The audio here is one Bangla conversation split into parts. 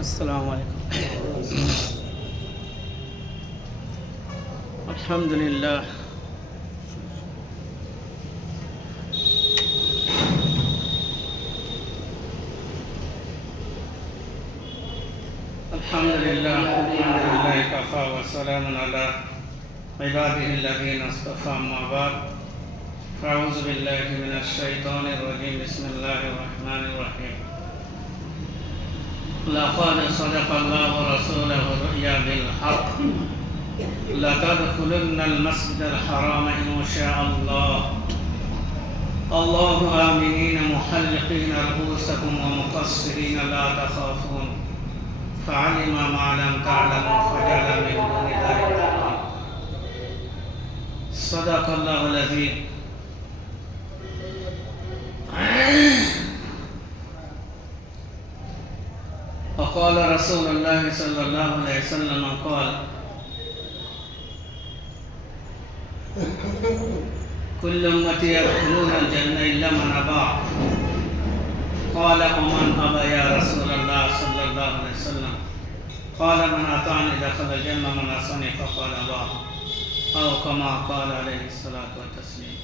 আসসালামু আলাইকুম। আলহামদুলিল্লাহ, আলহামদুলিল্লাহ কাফা ওয়া সালামুন আলা ইবাদিহিল্লাযীনা ইসতাফা, আম্মা বা'দ। আউযু বিল্লাহি মিনাশ শাইতানির রাজীম। বিসমিল্লাহির রাহমানির রাহিম। লাকাদ সাদাকাল্লাহু রাসূলাহু রু'য়া বিল হক লাতাদখুলুন্নাল মাসজিদাল হারাম ইনশাআল্লাহ আল্লাহু আমিনিনা মুহাল্লিকিনা রুউসাকুম ওয়া মুকাসসিরিনা লা তাখাফুন ফা'আলিমা মা লাম তা'লামু ফাজা'ala মিন দুনি যালিকা সাদাকাল্লাহুল আযীম। وقال رسول الله صلى الله عليه وسلم قال كل أمتي يدخلون الجنة إلا من أبى قال ومن أبى يا رسول الله صلى الله عليه وسلم قال من أطاعني دخل الجنة من عصاني فقال أبى أو كما قال عليه الصلاة والتسليم।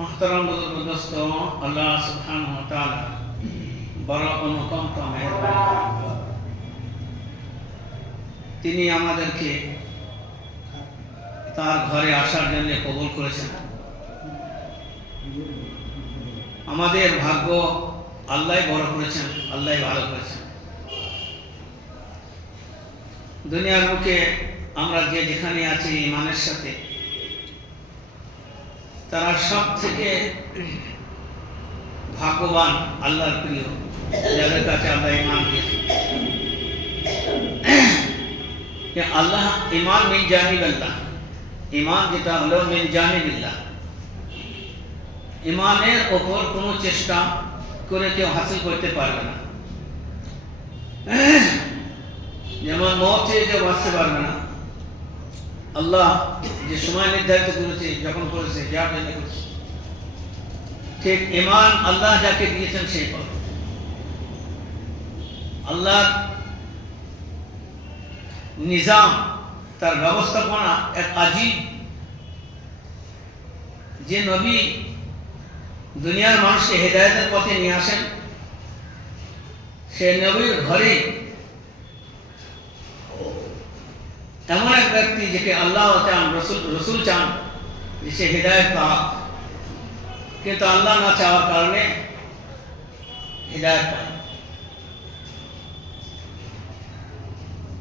محترم दोस्त, अल्लाह सुब्हानहु व तआला বড় অনুকম্পা মেহেরবান। তিনি আমাদেরকে তার ঘরে আসার জন্য কবুল করেছেন। আমাদের ভাগ্য আল্লাহ বড় করেছেন, আল্লাহ ভালো করেছেন। দুনিয়ার বুকে আমরা যে যেখানে আছি ইমানের সাথে, তারা সব থেকে ভাগ্যবান আল্লাহর প্রিয়, যাদের কাছে আল্লাহ ইমান দিয়েছেন। আল্লাহ ইমান মিন জানিবিল্লাহ, ইমান যেটা হলো মিন জানিবিল্লাহ, ইমানের ওপর কোনো চেষ্টা করে কেউ হাসিল করতে পারবে না। যেমন মওত থেকে কেউ বাঁচতে পারবে না। আল্লাহ যে সময় নির্ধারিত করেছে, যখন করেছে, যা জন্য করেছে, ঠিক ইমান আল্লাহ যাকে দিয়েছেন সেই পাবে। আল্লাহর নিজাম, তার ব্যবস্থাপনা এক আজীব। যে নবী দুনিয়ার মানুষকে হেদায়েতের পথে নিয়ে আসেন, সে নবীর ঘরে এমন এক ব্যক্তি যাকে আল্লাহ চান, রসুল চান যে সে হেদায়েত পাক, কিন্তু আল্লাহ না চাওয়ার কারণে হেদায়েত পায়।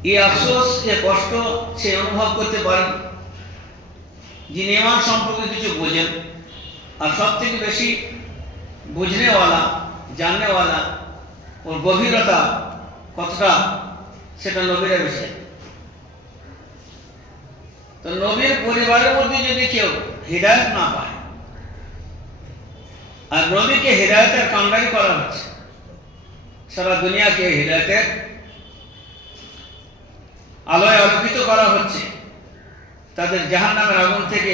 এই আফসোস, এ কষ্ট সে অনুভব করতে পারেন যিনি ইমান সম্পর্কে কিছু বোঝেন, আর সব থেকে বেশি বুঝনেওয়ালা, জাননেওয়ালা, ওর গভীরতা কতটা সেটা নবীরা বেশি। তো নবীর পরিবারের মধ্যে যদি কেউ হিদায়ত না পায়, আর নবীকে হিদায়তের কান্ডারি করা হচ্ছে, সারা দুনিয়াকে হিদায়তের আলোয় আলোকিত করা হচ্ছে, তাদের জাহান্নামের আগুন থেকে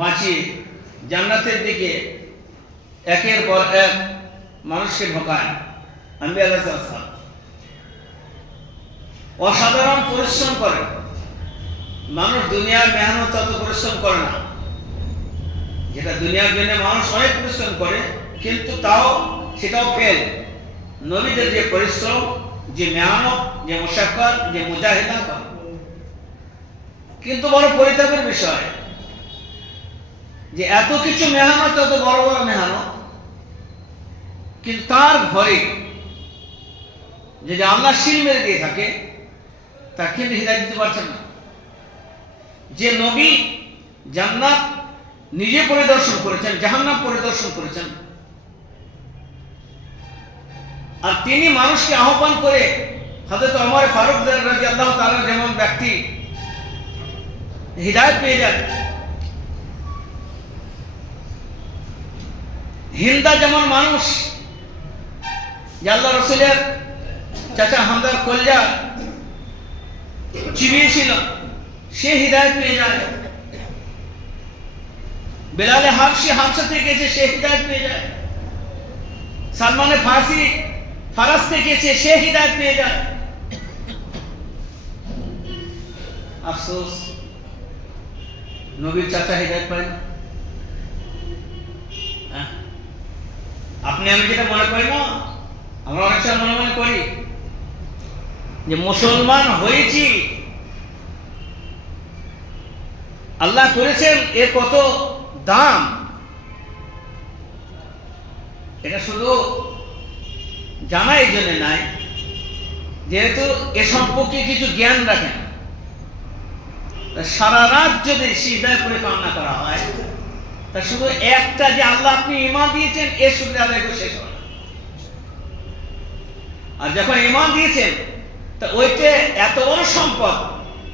বাঁচিয়ে জান্নাতের দিকে একের পর এক মানুষকে ঢোকায় আম্বিয়া আলাইহিস সালাম। অসাধারণ পরিশ্রম করে মানুষ, দুনিয়ার মেহনত তত পরিশ্রম করে না। যেটা দুনিয়ার জন্য মানুষ অনেক পরিশ্রম করে, কিন্তু সেটাও ফেল। নবীদের যে পরিশ্রম, যে মেহনত, যে মুশাক্কাত, যে মুজাহিদা করে, কিন্তু বড় পরিতাপের বিষয় যে এত কিছু মেহনত, এত বড় বড় মেহনত, কিন্তু তার ঘরে যে আল্লাহ শিল মেরে দিয়ে থাকে, তাকে কিন্তু হিদায়াত দিতে পারছেন না। যে নবী জান্নাত নিজে পরিদর্শন করেছেন, জাহান্নাম পরিদর্শন করেছেন, আর তিনি মানুষকে আহ্বান করে, হযরত ওমর ফারুক রাদিয়াল্লাহু তাআলা যেমন ব্যক্তি হিদায়াত পেয়ে যায়, হিন্দা যেমন মানুষ, যে আল্লাহ রসুলের চাচা হামদার কলজা চিবিয়েছিল, সে হিদায়াত পেয়ে যায়। বেলালে হাবশি হাবশা থেকে গেছে, সে হিদায়াত পেয়ে যায়। সালমানে ফারাস্তে গেছে, সে হিদায়াত পেয়ে যায়। আফসোস, নবীর চাচা হিদায়াত পায় না। আপনি আমি যেটা মনে করি না, আমরা অনেক সময় মনে মনে করি যে মুসলমান হয়েছি, আল্লাহ করেছেন, এর কত দাম। এটা শুধু জানা এই জন্য নাই, যেহেতু এ সম্পর্কে কিছু জ্ঞান রাখেন। সারা রাত যদি সিজদায় করে কান্না করা হয়, তা শুধু একটা যে আল্লাহ আপনি ঈমান দিয়েছেন, এর শুকরিয়া আদায় করে শেষ হয়। আর যখন ঈমান দিয়েছেন, তা ওইটা এত বড় সম্পদ,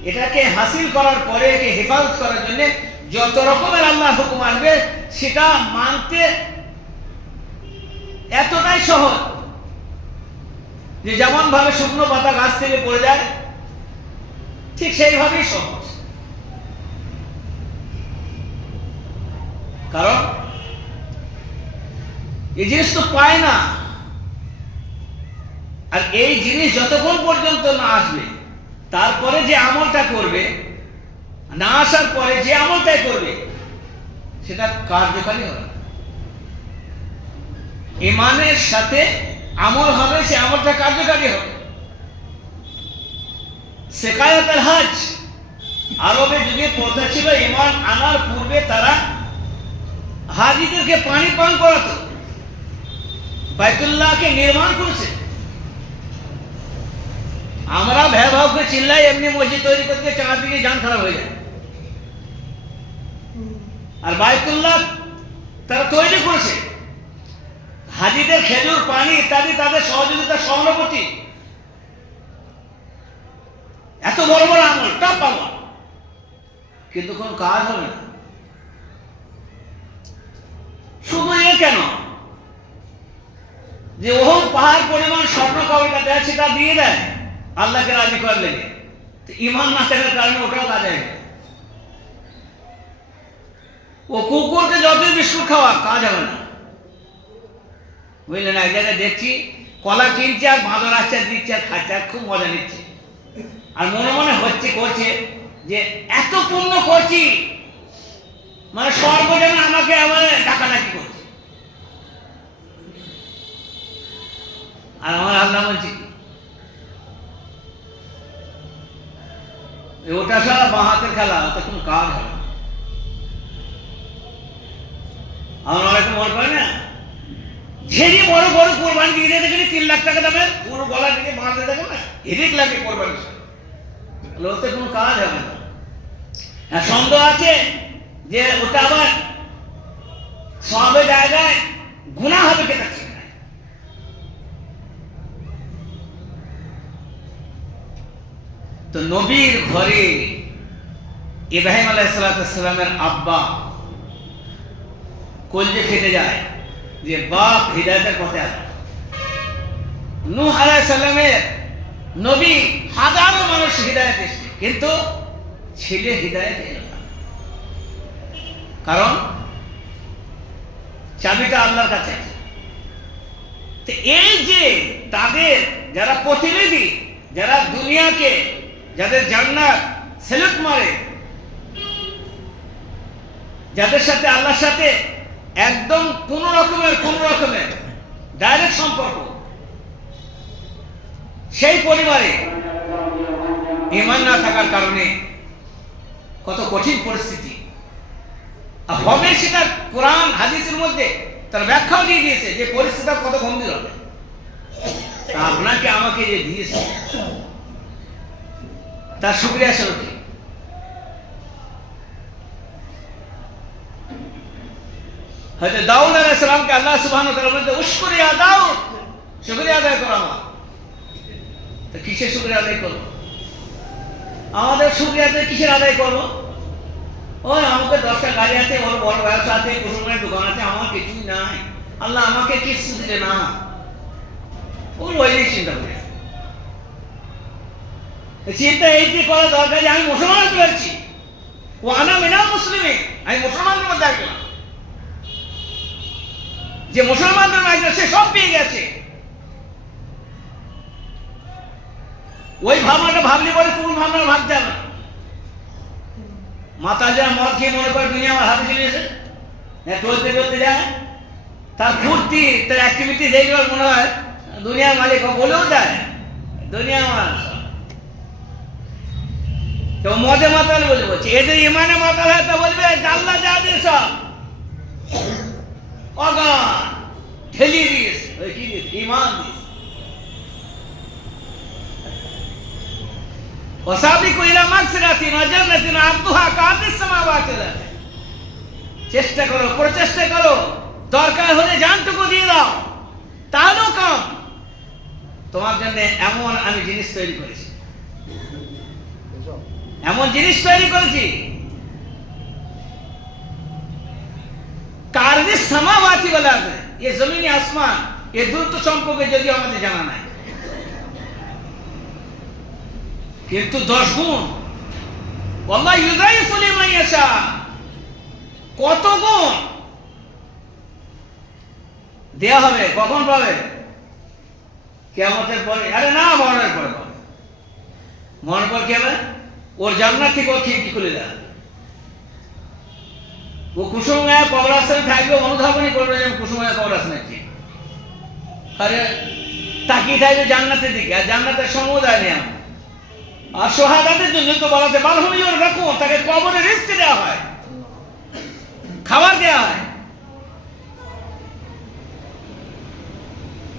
এটাকে হাসিল করার পরে একে হেফাজত করার জন্য যত রকমের আল্লাহর হুকুম আসবে, সেটা মানতে এতটাই সহজ যে যেমন ভাবে শুকনো পাতা গাছ থেকে পড়ে যায়, ঠিক সেইভাবেই সহজ। কারণ এই জিনিস তো পায় না, আর এই জিনিস যতক্ষণ পর্যন্ত না আসবে, তারপরে যে আমলটা করবে, না আসার পরে যে আমলটাই করবে, সেটা কার্যকারী হবে। ঈমানের সাথে আমল হবে, সে আমলটা কার্যকারী হবে। সেকায়াতুল হজ আরবে যুগে প্রথা ছিল, ঈমান আনার পূর্বে তারা হাজিদেরকে পানি পান করাতো, বাইতুল্লাহকে নির্মাণ করেছে। আমরা ভয়াবহ করে চিল্লাই, এমনি মসজিদ তৈরি করতে চারদিকে জান খারাপ হয়ে যায়। আর বাইতুল্লাহ তারা তৈরি করেছে, হাজিদের খেজুর, পানি ইত্যাদি তাদের সহযোগিতা স্বর্ণপতি। এত বড় বড় আমল, টপ আমল, কিন্তু কোনো কাজ হবে না। শুধু এ কেন যে ওহদ পাহাড় পরিমাণ স্বর্ণ কাউকে দেয়, সেটা দিয়ে দেয় আল্লাহকে রাজি করার লেগে, ঈমান না থাকার কারণে ওটাও কাজে হবে। ও কুকুরকে যতই বিস্কুট খাওয়া, কাজ হবে না। বুঝলেন? এক জায়গায় দেখছি কলা কিনছে আর বাঁদর আসছে, দিচ্ছে আর খাচ্ছে, আর খুব মজা নিচ্ছে। আর মনে মনে করছে যে এত পুণ্য করছি, মানে স্বর্গ যেন আমাকে আবার ডাকাডাকি করছে। আর আমার আল্লাহ বলছি ওটা সারা বাঁ হাতের খেলা, ওটা কোনো কাজ হবে না। আমার অনেকে মনে করে না, ঝেড়ি বড় বড় কোরবানি দিয়ে দেখেন 3 লাখ টাকা দামের, পুরো গলা দিকে বাঁধতে দেখেন না, হেরেক লাগে কোরবানি, ওতে কোনো কাজ হবে না। হ্যাঁ, সন্দেহ আছে যে ওটা আবার সবে জায়গায় গুনাহ হবে কেনা ঠিক নাই। তো নবীর ঘরে ইব্রাহিম আলাইহিস সালামের আব্বা কলজে ফেটে যায় যে বাপ হিদায়াতের পথে আছে। নূহ আলাইহিস সালামের নবী, হাজারো মানুষ হিদায়াত এসেছে, কিন্তু ছেলে হিদায়াত এলো না। কারণ চাবিটা আল্লাহর কাছে আছে। তো এই যে তাদের যারা প্রতিনিধি, যারা দুনিয়াকে, যাদের জান্নাত সেলুট মারে, যাদের সাথে আল্লাহর সাথে একদম কোন রকমের ডাইরেক্ট সম্পর্ক, সেই পরিবারে ঈমান না থাকার কারণে কত কঠিন পরিস্থিতি হবে, সেটা কোরআন হাদিসের মধ্যে তার ব্যাখ্যাও দিয়ে দিয়েছে যে পরিস্থিতি কত গম্ভীর হবে। আপনাকে আমাকে যে দিয়েছে তার শুকরিয়া স্বরূপ হয়তো দাউদ আলাইহিস সালামকে আল্লাহ সুবহানাহু ওয়া তাআলা বলতে উশকুরিয়া দাউদ, শুকরিয়া আদায় করো আমার। তো কিসের শুকরিয়া আদায় করবো? আমাদের শুকরিয়া আদায় কিসের আদায় করবো? ওই আমাকে 10টা গাড়ি আছে, ওর বড় ব্যবসা আছে, কুসুমের দোকান আছে, আমার কিছুই নাই, আল্লাহ আমাকে কিছু দিলে না, ওর ওই নিয়ে চিন্তা করে। চিন্তা এইটি করা দরকার যে আমি মুসলমান হতে পারছি, ও আনা মিনাল মুসলিমিন, আমি মুসলমানদের মধ্যে একজন, যে মুসলমানদের একজন, সে সব পেয়ে গেছে। ওই ভাবনাটা ভাবলে পরে কোন ভাবনা ভাবতে হবে না। মাথা যা মদ খেয়ে মনে করে দুনিয়া আমার হাতে চলে এসে চলতে চলতে যায়, তার ফুর্তি, তার অ্যাক্টিভিটি দেখবার মনে হয় দুনিয়ার মালিক বলেও দেয় দুনিয়ার মানুষ। তো মদে মাতাল বলে বলছে, এদের ইমানে মাতাল হয় তা বলবে আল্লাহ যা দিয়ে সব অগান ঠেলিয়ে দিয়েছে, ওই কি দিয়েছে, ইমান দিয়েছে। ওয়াসাবিকু ইলা মাগফিরাতিন ওয়া জান্নাতিন আরদুহা কাআরদিস সামাওয়াতি ওয়াল আরদ। চেষ্টা করো, প্রচেষ্টা করো, দরকার হলে জানটুকু দিয়ে দাও, তাহলেও কম। তোমার জন্য এমন আমি জিনিস তৈরি করেছি, এমন জিনিস তৈরি করেছি, কাআরদিস সামাওয়াতি ওয়াল আরদ, এ জমিন আসমান এ দূরত্ব সম্পর্কে যদিও আমাদের জানা নাই, কিন্তু 10 গুণ আল্লাহ ইউযাইফু লিমান ইয়াশা, কত গুণ দেয়া হবে। কখন পাবে? কিয়ামতের পরে। আরে না, মরণের পরে পাবে। মরণের পর কি হবে? ওর জান্নাত থেকে ও খিড়কি খুলে দেয়, ও কুসুমগায় কবরস্থানে থাকবে, অনুধাবনই করবে যে কুসুমগায় কবরস্থানে কি, আরে তাকিয়ে থাকবে জান্নাতের দিকে, আর জান্নাতের সমুদায় নেই। আর শাহাদাতের জন্য তো বলাতে বালহুমিয়র রাখুন, তাকে কবরে রিস্ক দেওয়া হয়, খাবার দেওয়া হয়।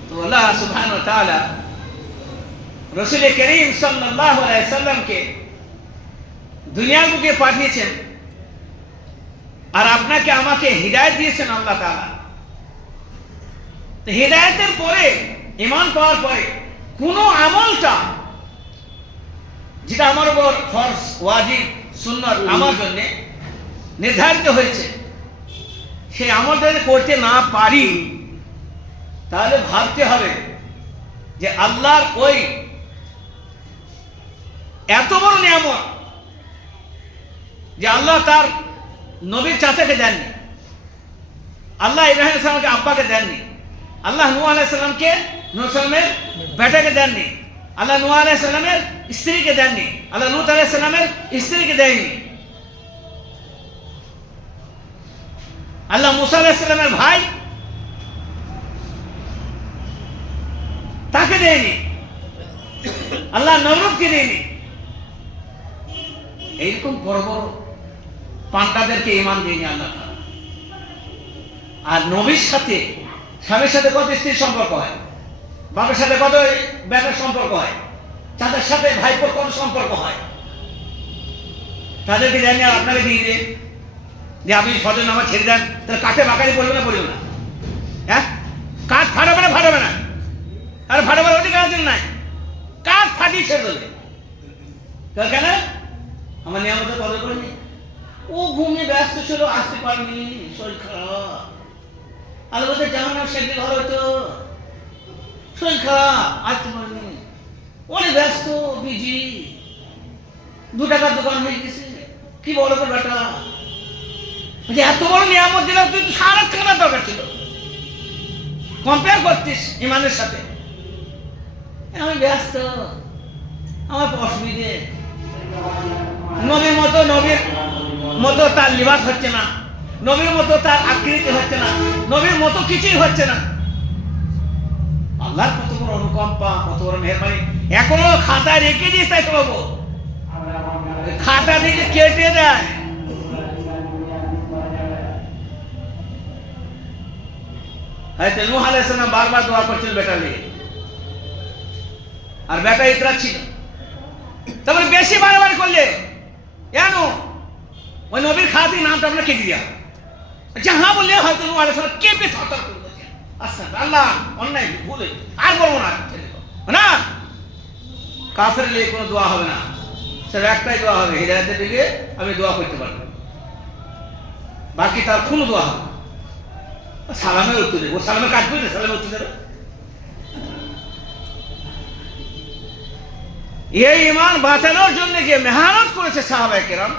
তো আল্লাহ সুবহানাহু ওয়া তাআলা রাসূল করিম সাল্লাল্লাহু আলাইহি সাল্লামকে দুনিয়ার বুকে পাঠিয়েছেন, আর আপনাকে আমাকে হিদায়াত দিয়েছেন আল্লাহ তাআলা। তো হিদায়াতের পরে, ঈমান পাওয়ার পরে কোন আমলটা যেটা আমার উপর ফরজ, ওয়াজিব, সুন্নাত আমার জন্য নির্ধারিত হয়েছে, সেই আমলটা যদি করতে না পারি, তাহলে ভাবতে হবে যে আল্লাহর ওই এত বড় নিয়ামত যে আল্লাহ তার নবীর চাচাকে দেননি, আল্লাহ ইব্রাহিম আলাইহিস সালামকে আব্বাকে দেননি, আল্লাহ নূহ আলাইহিস সালামকে নূহ সালামের বেটাকে দেননি, আল্লাহ নূহ আলাইহিস সালামের স্ত্রীকে দেননি, আল্লাহ লূত আলাইহিস সালামের স্ত্রীকে দেয়নি, আল্লাহ মুসা আলাইহিস সালামের ভাই তাকে দেয়নি, আল্লাহ নমরুদকে দেয়নি। এইরকম বড় বড় পান্ডাদেরকে ঈমান দেয়নি আল্লাহ তাআলা। আর নবীর সাথে, স্বামীর সাথে কত স্ত্রীর সম্পর্ক হয়, বাবার সাথে কত বেটার সম্পর্ক হয়, চাচার সাথে ভাইপোর কত সম্পর্ক হয়, তাদেরকে জানি আর আপনাকে দিয়ে দিলেন যে আপনি ফজর নামাজ ছেড়ে দেন, তাহলে কাঠে বাকারি পড়বে না, পড়বে না? হ্যাঁ, কাঠ ফাটাবে না, ফাটাবে না? আর ফাটাবার অধিকার আছে নাই? কাঠ ফাটিয়ে ছেড়ে দেবে। কেন? আমার নিয়ামতের কদর করেনি, ও ঘুমিয়ে ব্যস্ত ছিল, আসতে পারেনি, শরীর খারাপ। আল্লাহ বলতে জাহান্নাম সেদিন ঘর হতো, শরীর খারাপ, আসতে পারেনি, অনেক ব্যস্ত, বিজি, 2 টাকার দোকান হয়ে গেছে, কি বড় করে বেটা, এত বড় নিয়ামত দিলাম, তুই সারা কেনার দরকার ছিল। কম্পেয়ার করতিস ইমানের সাথে, আমি ব্যস্ত, আমার অসুবিধে, নবীর মতো তার লিবাস হচ্ছে না, নবীর মতো তার আকৃতি হচ্ছে না, নবীর মতো কিছুই হচ্ছে না। আল্লাহর কত বড় অনুকম্পা, কত বড় মেহেরবানি, এখনো খাতা রেখে দিস, তাই করবো, খাতা থেকে কেটে দেয়। হয়তো নূহ আলাইহিস সালাম বারবার দোয়া করছিল বেটা নিয়ে, আর বেটা ইতরা ছিল। তারপরে বেশি বাড়াবাড়ি করলে কেন ওই নবীর খাতি নামটা আপনার কেটে দেওয়া, যাহা বললে হয়তো নূহ আলাইহিস সালাম কেঁপে থরথর করে বলছেন, আচ্ছা আল্লাহ অন্যায় ভুলে আর বলবো না, কাফের লিয়ে কোনো দোয়া হবে না, স্যার একটাই দোয়া হবে, হিদায়াতের দিকে আমি দোয়া করতে পারবো, বাকি তার কোনো দোয়া হবে না। সালামের উত্তর দেবে, ও সালামের কাজ করবে, সালামের উত্তর দেবে। এই ঈমান বাঁচানোর জন্য যে মেহনত করেছে সাহাবায়ে কেরাম,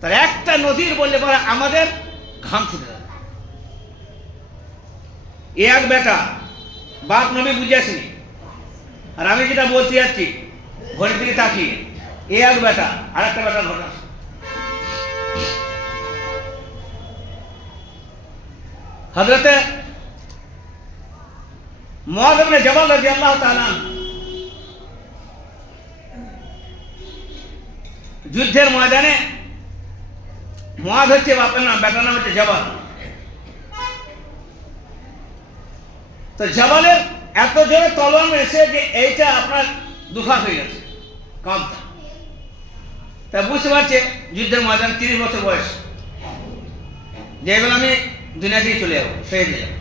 তার একটা নজির বললে পরে আমাদের ঘাম ছুটে যাবে। এক বেটা, বাপ নবী বুঝে আসেনি, আর আমি যেটা বলতে যাচ্ছি ঘড়ির দিকে তাকিয়ে এ এক বেটা আর একটা বেটা ঘটনা। হযরতে মুআয ইবনে জাবাল রাদিয়াল্লাহু তাআলা যুদ্ধের ময়দানে, মুআয হচ্ছে বাপের নাম, বেটার নাম হচ্ছে জাবাল। তো জাবালের এত জোরে তলোয়ার মেরেছে যে এইটা আপনার দুফাক হয়ে গেছে কাঁধটা। তা বুঝতে পারছে যুদ্ধের ময়দান, 30 বছর বয়স, যে এবার আমি দুনিয়া থেকে চলে যাবো, শহীদ হয়ে যাবো।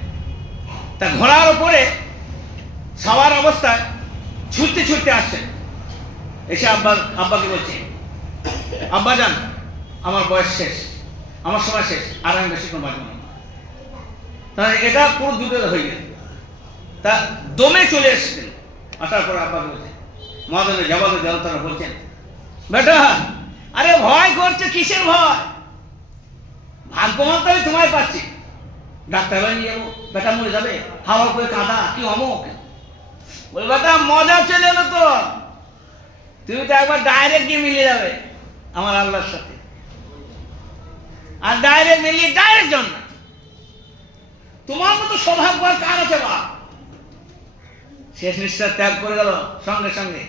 তা ঘোড়ার ওপরে সবার অবস্থায় ছুটতে ছুটতে আসছেন, এসে আব্বাকে বলছে, আব্বা যান, আমার বয়স শেষ, আমার সময় শেষ, আর আমি বেশিক্ষণ বাঁচব না। তাহলে এটা পুরো যুদ্ধ হয়ে গেল। তা দমে চলে এসেছেন, আসার পর আব্বাকে বলছেন, মুআয ইবনে জাবাল রাদিয়াল্লাহু তাআলা বলছেন, বেটা আরে ভয় করছে, কিসের ভয়? ভাগ্যবান তো আমি তোমায় পাচ্ছি, ডাক্তার নিয়ে যাবো, বেটা মরে যাবে, হাওয়া করে কাঁদা কি অমুক। বল বেটা মজা চলে এলো তো, তুমি তো একবার ডাইরেক্ট গিয়ে মিলে যাবে আমার আল্লাহর সাথে, আর ডাইরেক্ট মিলিয়ে ডাইরেক্ট জান্নাত। তোমার মতো সৌভাগ্য আর কার আছে বাপ? শেষ নিঃশ্বাস ত্যাগ করে গেল, সঙ্গে সঙ্গে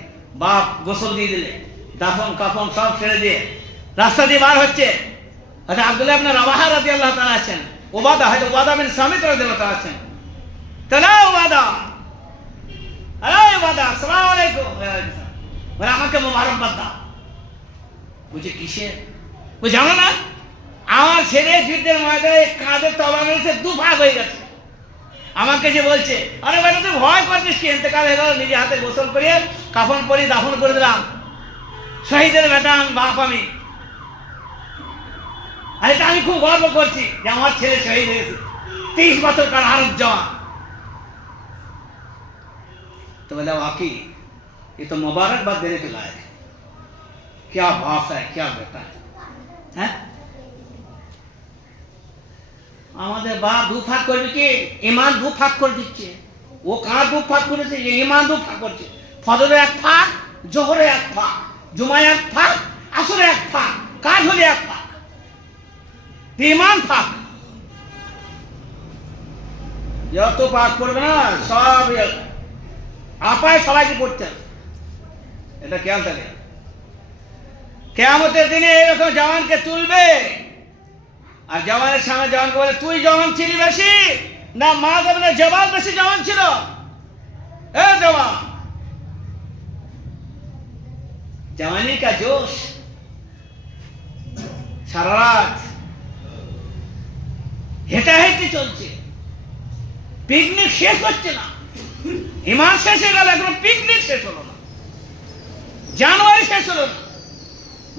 বাপ গোসল দিয়ে দিলে, দাফন কাফন সব ছেড়ে দিয়ে রাস্তা দিয়ে বার হচ্ছে। আচ্ছা, আব্দুল্লাহ ইবনে রাওয়াহা রাদিয়াল্লাহু তাআলা আছেন, ওবাদা বিন সামিত রাদিয়াল্লাহু তাআলা আছেন। তালা ওবাদা, আরে ওবাদা, আসসালামু আলাইকুম। বলে আমাকে মোবারকবাদ দাও। বুঝে কিসের? বুঝে জানো না, আমার ছেলে যুদ্ধের ময়দানে কাঁধে তলোয়ার মেরেছে, দুফাক হয়ে গেছে। আমাকে যে বলছে, আরে বেটা তুই ভয় করছিস কি? ইন্তেকাল হয়ে গেল, নিজে হাতে গোসল করিয়ে কাফন পরিয়ে দাফন করে দিলাম, শহীদের বেটা বাপ আমি। আর এটা আমি খুব গর্ব করছি যে আমার ছেলে শহীদ হয়েছে, 30 বছর কাল আরব জওয়ান। तो बोला वाकई ये तो मुबारकबाद देने के लायक है, क्या बाप है, क्या बेटा है, हैं? আমাদের বাপ দুফাক করবে কি? ইমান দুফাক করে দিচ্ছে। ও কার দুফাক করেছে? ইমান দুফাক করছে। ফজরে এক ফাঁক, জোহরে এক ফাঁক, জুমায় এক ফাঁক, আসরে এক ফাঁক, কাজ হলে এক ফাঁক, ইমান ফাঁক। যত পাক করবে না সব আপায় সবাইকে পড়তে হবে, এটা খেয়াল থাকে। কিয়ামতের দিনে এরকম জওয়ানকে তুলবে, আর জওয়ানের সামনে জওয়ানকে বলে, তুই জওয়ান ছিলি বেশি না মুআয ইবনে জাবাল বেশি জওয়ান ছিল? এ জওয়ান, জওয়ানি কা জোশ, সারা রাত হেঁটাহেঁটি চলছে, পিকনিক শেষ হচ্ছে না। ইমান শেষ হয়ে গেল, এখন পিকনিক শেষ হলো না, জানুয়ারি শেষ হলো না।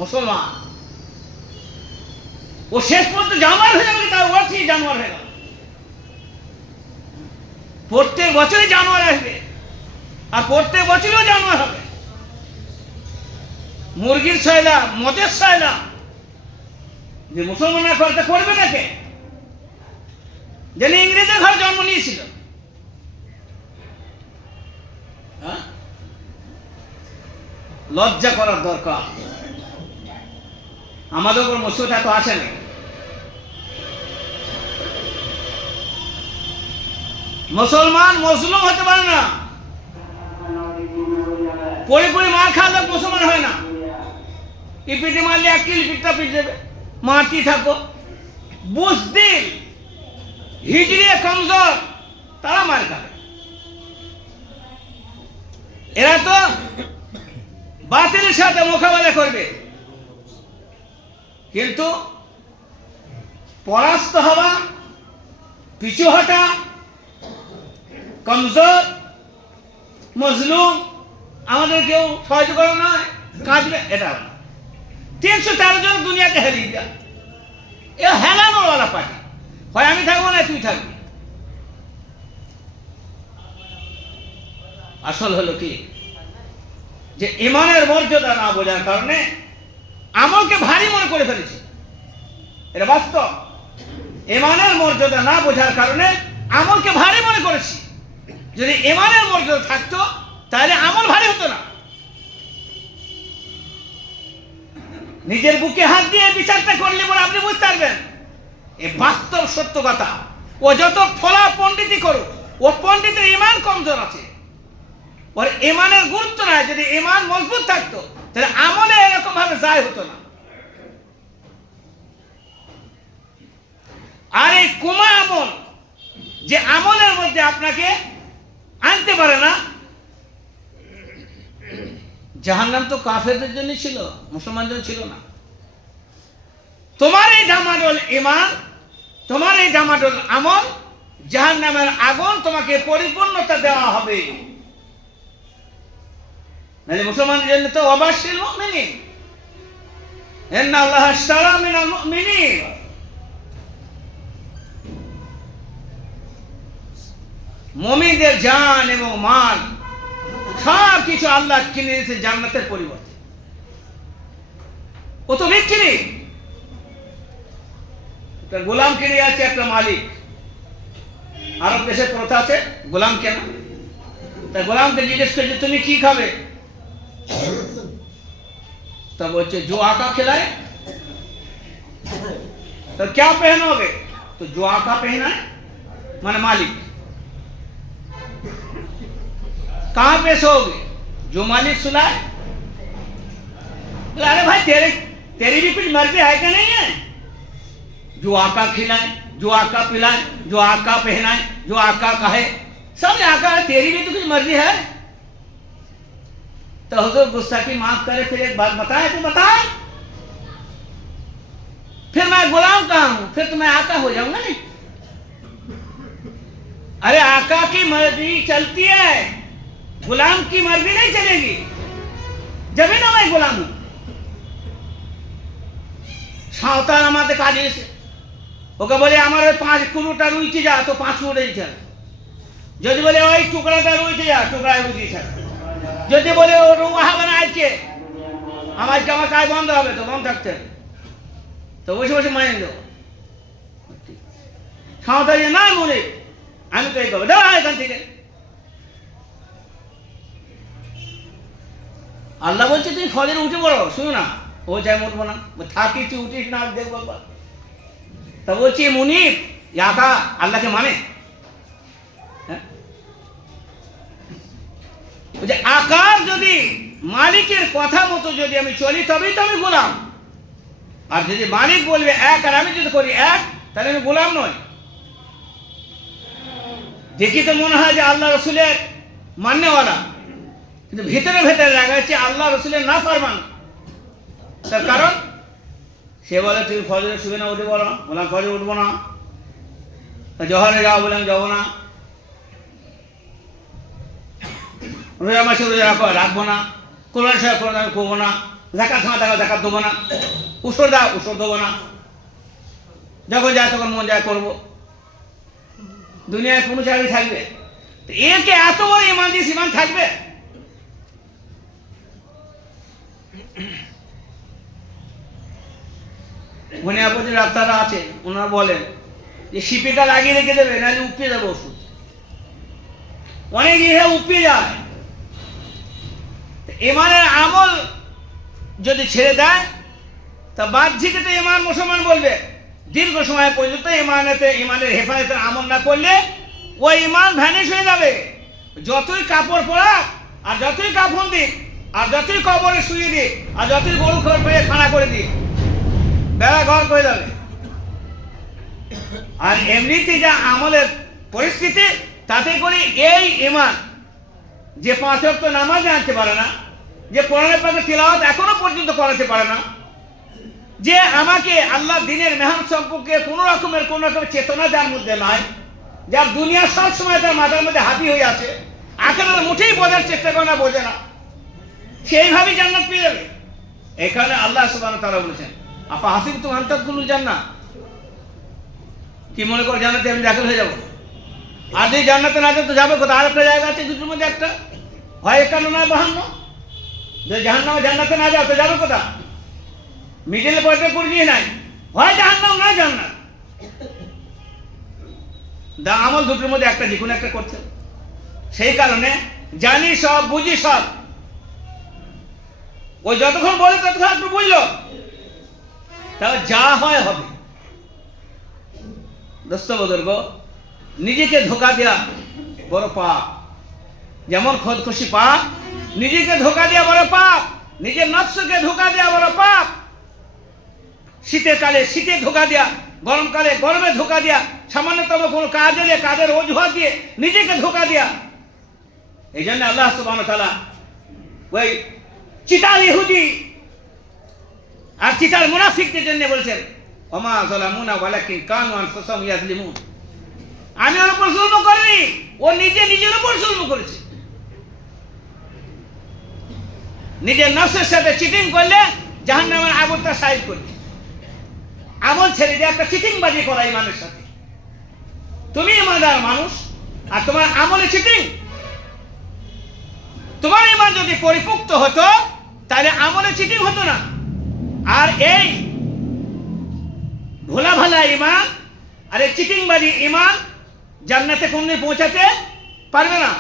মুসলমান ও শেষ পর্যন্ত জানুয়ারি হয়ে যাবে, তার ওর ঠিক জানুয়ারি হয়ে গেল। প্রত্যেক বছরই জানুয়ারি আসবে, আর প্রত্যেক বছরও জানুয়ারি হবে। মুরগির সয়লা, মদের সয়লা যে মুসলমানরা করতে করবে নাকি? যিনি ইংরেজের ঘরে জন্ম নিয়েছিল, লজ্জা করার দরকার। আমাদের উপর মুসিবত এত আসে না। মুসলমান মজলুম হতে পারে না, পড়ে পড়ে মার খাওয়া লোক মুসলমান হয় না। ইপিটি মারলে এক কিল পিঠটা পিট দেবে, মারতে থাকো। বুজদিল হিজড়ে কমজোর তারা মার খাবে। এরা তো বাতিলের সাথে মোকাবেলা করবে, কিন্তু পরাস্ত হওয়া, পিছু হটা, কমজোর, মজলুম, আমাদের কেউ সহ্য করে নয়, কাঁদবে, এটা 313 জন দুনিয়াকে হেরিয়ে দেওয়া, এ হেলানোওয়ালা পার্টি। হয় আমি থাকবো না তুই থাকবি। আসল হলো কি, যে ইমানের মর্যাদা না বোঝার কারণে আমলকে ভারী মনে করে ফেলেছি, এটা বাস্তব। ইমানের মর্যাদা না বোঝার কারণে আমলকে ভারী মনে করেছি। যদি ইমানের মর্যাদা থাকতো তাহলে আমল ভারী হতো না। নিজের বুকে হাত দিয়ে বিচারটা করলে পরে আপনি বুঝতে পারবেন এ বাস্তব সত্য কথা। ও যত ফলা পণ্ডিতি করুক, ও পণ্ডিতের ইমান কমজোর আছে, ওর ইমানের গুরুত্ব নাই। যদি ইমান মজবুত থাকতো তাহলে আমলে এরকম ভাবে যায় হতো না। আর এই কুমা আমল, যে আমলের মধ্যে আপনাকে আনতে পারে না, জাহান্নাম তো কাফেরদের জন্য ছিল, মুসলমানদের ছিল না। তোমার এই ডামাডোল ইমান, তোমার এই ডামাডোল আমল, জাহান্নামের আগুন তোমাকে পরিপূর্ণতা দেওয়া হবে। নাহলে মুসলমানদের জন্য তো ওয়াবাশশিরিল মুমিনিন, ইন্নাল্লাহা আশতারা মিনাল মুমিনিন। মুমিনদের জান এবং মাল সব কিছু আল্লাহ কিনে দিয়েছে জান্নাতের পরিবর্তে। ও তো বিক্রি, একটা গোলাম কিনে যাচ্ছে একটা মালিক। আরব দেশের প্রথা আছে গোলাম কেন, তা গোলামকে জিজ্ঞেস করছে তুমি কি খাবে, তা বলছে जो आका खिलाए। तो क्या पहनोगे, तो जो आका पहना है, माने मालिक। कहां पे सोओगे, जो मालिक सुलाए। बोले अरे भाई तेरी भी कुछ मर्जी है क्या नहीं है, जो आका खिलाए, जो आका पिलाए, जो आका पहनाए, जो आका कहे, सब आका है, तेरी भी तो कुछ मर्जी है। तो हुजूर गुस्सा की माफ करे, फिर एक बात बताए तो बताए, फिर मैं गुलाम कहाँ हूं, फिर तो मैं आका हो जाऊंगा नहीं। अरे आका की मर्जी चलती है, गुलाम की मर्जी नहीं चलेगी, जब ना मैं गुलाम हूं। সাঁওতাল আমাদের কাজে এসে ওকে বলে আমার ওই 5 কিলোটা রুইতে যা, তো 5 কিলোটাই ছাড়। যদি বলে ওই টুকরাটা রুইতে যা, টুকরায় রুইতে ছাড়। যদি বলে ও রুহা বানা আছে, আমার কাজ বন্ধ হবে, তো বন্ধ থাকতে হবে, তো বসে বসে মাইনে দেবো। সাঁওতাল না মনে আমি তো এই করবো, দাঁড়া এখান থেকে। আল্লাহ বলছে তুই ফজরে উঠে পড়ো, শুনো না, ও যাই উঠবো না, থাকি তুই উঠিস না, দেখবো। তা বলছি মুনিব আকা আল্লাহকে মানে, হ্যাঁ বলছে আকার যদি মালিকের কথা মতো যদি আমি চলি তবেই তো আমি গোলাম। আর যদি মালিক বলবে এক আর আমি যদি করি এক, তাহলে আমি গোলাম নই। দেখি তো মনে হয় যে আল্লাহ রসুলের মান্যওয়ালা, কিন্তু ভিতরে ভেতরে লাগাচ্ছে আল্লাহ রসুলের না ফরমান। তার কারণ সে বলে তুমি ফজরে শুবে না, উঠে বলো, বললাম ফজরে উঠবো না। জহরে যাও, বললাম যাবো না। রোজা মাসে রোজা রাখবো না, কোরআন সাহেব কোরআন আমি করবো না, জাকাত সময় দেখা জাকাত দেবো না, উসর দাও উসর দেবো না, যখন যায় তখন মন যায় করবো। দুনিয়ায় কোনো চাকরি থাকবে, একে এত বড় ইমান দিস, ইমান থাকবে? হোমিওপ্যাথি ডাক্তাররা আছে, ওনারা বলেন যে শিপিটা লাগিয়ে রেখে দেবে, নাহলে উপড়ে যাবে ওষুধ। অনেক ইহে উপড়ে যায়। ইমানের আমল যদি ছেড়ে দেয় তা বাহ্যিক তো ইমান মুসলমান বলবে, দীর্ঘ সময় পর্যন্ত ইমানের হেফাজতের আমল না করলে ওই ইমান ভ্যানিশ হয়ে যাবে। যতই কাপড় পরা, আর যতই কাফন দিক, আর যতই কবরে শুয়ে দিক, আর যতই গরু পেয়ে খানা করে দিক, বেলা ঘর করে যাবে। আর এমনিতে যা আমলের পরিস্থিতি, তাতে করে এই ইমান যে 5 ওয়াক্ত নামাজ আনতে পারে না, যে কোরআনের পাকে তিলাওয়াত এখনো পর্যন্ত করাতে পারে না, যে আমাকে আল্লাহ দিনের মেহনত সম্পর্কে কোনো রকমের চেতনা যার মধ্যে নাই, যার দুনিয়া সব সময় তার মাথার মধ্যে হাতি হয়ে আছে, আখেরাত মুঠেই বোঝার চেষ্টা করে না, বোঝে না, সেইভাবেই জান্নাত পেয়ে যাবে। এখানে আল্লাহ সুবহানাহু ওয়া তাআলা বলেছেন আপা হাসিবতুম আন তাদখুলুল জান্নাহ, কি মনে করো জান্নাতে আমি দাখিল হয়ে যাবো? আর যদি জান্নাতে না যাবে তো যাবে কোথায়? আর একটা জায়গা আছে দুটোর মধ্যে একটা, হয় 51 নয় 52। যদি জাহান্নামে জান্নাতে না যাও তো যাবে কোথায়? মিডল পয়েন্টে পড়িয়ে নাই, হয় জাহান্নাম না জান্নাত। আমল দুটোর মধ্যে একটা, যে কোনো একটা করতে। সেই কারণে জানি সব, বুঝি সব, ওই যতক্ষণ বলে ততক্ষণ একটু বুঝলো, তাহলে যা হয় হবে। দোস্ত বুজুর্গ, নিজেকে ধোকা দেওয়া বড় পাপ। যেমন খোদখুশি পাপ, নিজেকে ধোকা দেওয়া বড় পাপ, নিজের নফসকে ধোকা দেওয়া বড় পাপ। শীতের কালে শীতে ধোকা দেওয়া, গরমকালে গরমে ধোকা দেওয়া, সামান্যতম কোনো কাজ এলে কাজের অজুহাত দিয়ে নিজেকে ধোকা দেওয়া। এই জন্য আল্লাহ সুবহানাহু ওয়া তাআলা ওই চিটার ইহুদি আর চিটার মুনাফিকদের জন্য বলেছেন, ওমা যালামুনা ওয়ালাকিন কানু আনফুসাহুম ইয়াজলিমুন। আমি ওর উপর জুলম করিনি, ও নিজের উপর জুলম করেছে। নিজের নফসের সাথে চিটিং করলে জাহান্নামের আগুনটা সাইড করবে। আমল ছেড়ে দিয়ে একটা চিটিংবাজি করা ইমানের সাথে। তুমি ইমানদার মানুষ আর তোমার আমলে চিটিং। তোমার ইমান যদি পরিপুক্ত হতো তাহলে আমলে চিটিং হতো না। আর এই ভোলা ভালা ইমান আর এই চিটিংবাজি ইমান জান্নাতে কোনদিন পৌঁছাতে পারবে না।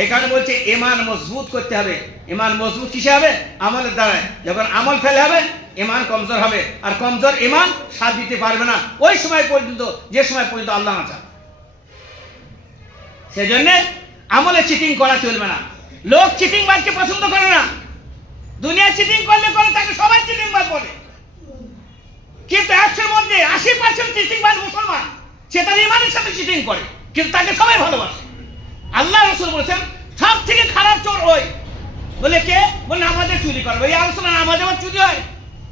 এই কারণে বলছে ইমান মজবুত করতে হবে। ইমান মজবুত কিসে হবে? আমলের দ্বারায়। যখন আমল ফেলে হবে ইমান কমজোর হবে, আর কমজোর ইমান সাথ দিতে পারবে না ওই সময় পর্যন্ত, যে সময় পর্যন্ত আল্লাহ না চান। সেজন্য আমলে চিটিং করা চলবে না। লোক চিটিংবাজকে পছন্দ করে না। দুনিয়া চিটিং করলে তাকে সবাই চিটিংবাজ বলে, কিন্তু 100-এর মধ্যে 80% চিটিংবাজ মুসলমান। সে তার ইমানের সাথে চিটিং করে, কিন্তু তাকে সবাই ভালোবাসে। আল্লাহ রাসূল বলেছেন সব থেকে খারাপ চোর ওই। বলে কে? বলে নামাজে চুরি করে। ওই আলোচনা নামাজে আবার চুরি হয়?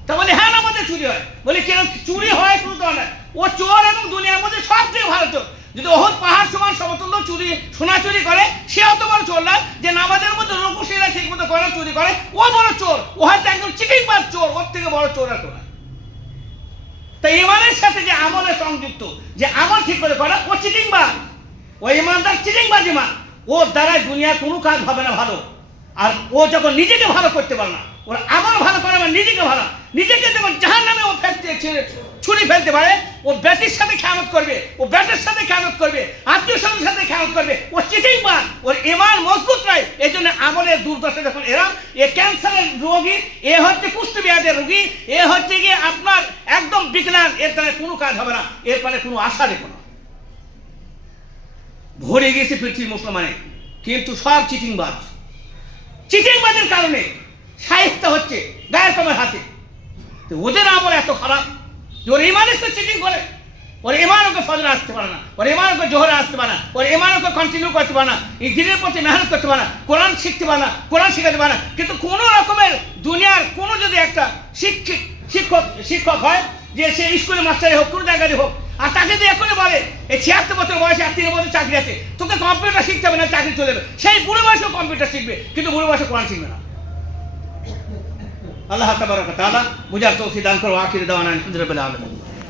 তা বলে হ্যাঁ নামাজে চুরি হয়। বলে কেন চুরি হয়? কোনো তো না, ও চোর এবং দুনিয়ার মধ্যে সব থেকে ভালো চোর। যদি ওহদ পাহাড় সমান সমতুল্য চুরি সোনা চুরি করে, সে অত বড় চোর না যে নামাজের মধ্যে রুকু সিজদা ঠিক মতো করে চুরি করে, ও বড় চোর। ও হয়তো একদম চিটিংবাজ চোর, ওর থেকে বড় চোর আর না। তাই ইমানের সাথে যে আমলে সংযুক্ত, যে আমল ঠিক করে করা, ও চিটিংবাজ। ওই ইমানদার চিটিংবাজ ইমান। ওর দ্বারা দুনিয়ার কোনো কাজ হবে না ভালো। আর ও যখন নিজেকে ভালো করতে পারে না, ওর আমল ভালো করে আমার নিজেকে ভালো, নিজেকে যখন জাহান্নামে ও ছুরি ফেলতে পারে, ও ব্যাটির সাথে খেয়ানত করবে, ও ব্যাটের সাথে খেয়ানত করবে, আত্মীয়স্বজনের সাথে খেয়ানত করবে। ও চিটিংবাজ, ওর ইমান মজবুত নয়। এই জন্য আমলের দুর্দশা যখন এরাম, এ ক্যান্সারের রোগী, এ হচ্ছে কুষ্ঠব্যাধির রোগী, এ হচ্ছে গিয়ে আপনার একদম বিকলাং। এর দ্বারা কোনো কাজ হবে না, এর ফলে কোনো আশা রেখো না। ভরে গেছে পৃথিবী মুসলমানে, কিন্তু সব চিটিংবাজ। চিটিংবাজের কারণে সাহিত্য হচ্ছে গায়ের কমের হাতে। তো ওদের আমল এত খারাপ যে ওর ইমানের সাথে চিটিং করে। ওর ইমান ওকে ফজরে আসতে পারে না, ওর ইমান ওকে জোহরে আসতে পারে না, ওর ইমান ওকে কন্টিনিউ করতে পারে না, এই দিনের প্রতি মেহনত করতে পারে না, কোরআন শিখতে পারে না, কোরআন শিখাতে পারে না। কিন্তু কোনো রকমের দুনিয়ার কোনো যদি একটা শিক্ষক হয়, যে সে স্কুলের মাস্টারে হোক, কোনো জায়গায় হোক, আর তাকে যদি এখনই বলে এই 76 বছর বয়সে 3 বছর চাকরি আছে, তোকে কম্পিউটার শিখতে হবে না, চাকরি চলে যাবে, সেই বুড়ো বয়সেও কম্পিউটার শিখবে, কিন্তু বুড়ো বয়সে কোরআন শিখবে না। আল্লাহ তাবারাক ওয়া তাআলা বুঝার তৌফিক দান করো। আখির দাওয়ানা আলহামদুলিল্লাহি রাব্বিল আলামিন।